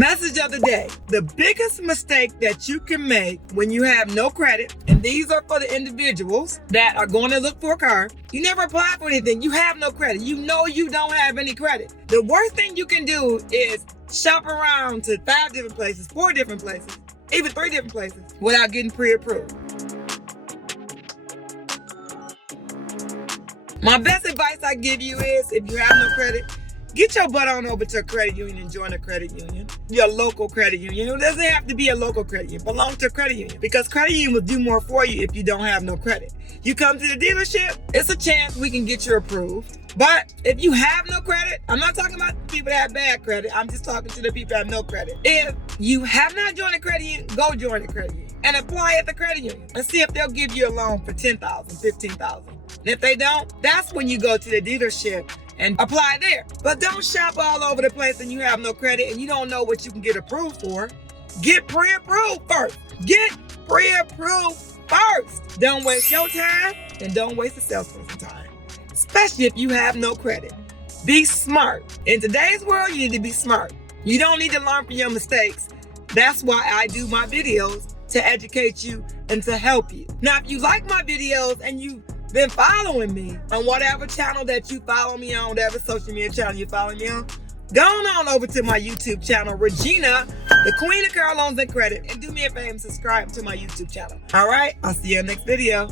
Message of the day. The biggest mistake that you can make when you have no credit, and these are for the individuals that are going to look for a car. You never apply for anything. You have no credit. You know you don't have any credit. The worst thing you can do is shop around to 5 different places, 4 different places, even 3 different places without getting pre-approved. My best advice I give you is, if you have no credit, get your butt on over to a credit union and join a credit union. Your local credit union. It doesn't have to be a local credit union. Belong to a credit union. Because credit union will do more for you if you don't have no credit. You come to the dealership, it's a chance we can get you approved. But if you have no credit, I'm not talking about people that have bad credit. I'm just talking to the people that have no credit. If you have not joined a credit union, go join a credit union and apply at the credit union and see if they'll give you a loan for $10,000, $15,000. And if they don't, that's when you go to the dealership and apply there. But don't shop all over the place and you have no credit and you don't know what you can get approved for. Get pre-approved first. Get pre-approved first. Don't waste your time and don't waste the salesperson's time, especially if you have no credit. Be smart. In today's world, you need to be smart. You don't need to learn from your mistakes. That's why I do my videos, to educate you and to help you. Now, if you like my videos and you've been following me on whatever channel that you follow me on, whatever social media channel you follow me on, go on over to my YouTube channel, Regina, the Queen of Car Loans and Credit, and do me a favor and subscribe to my YouTube channel. All right, I'll see you in the next video.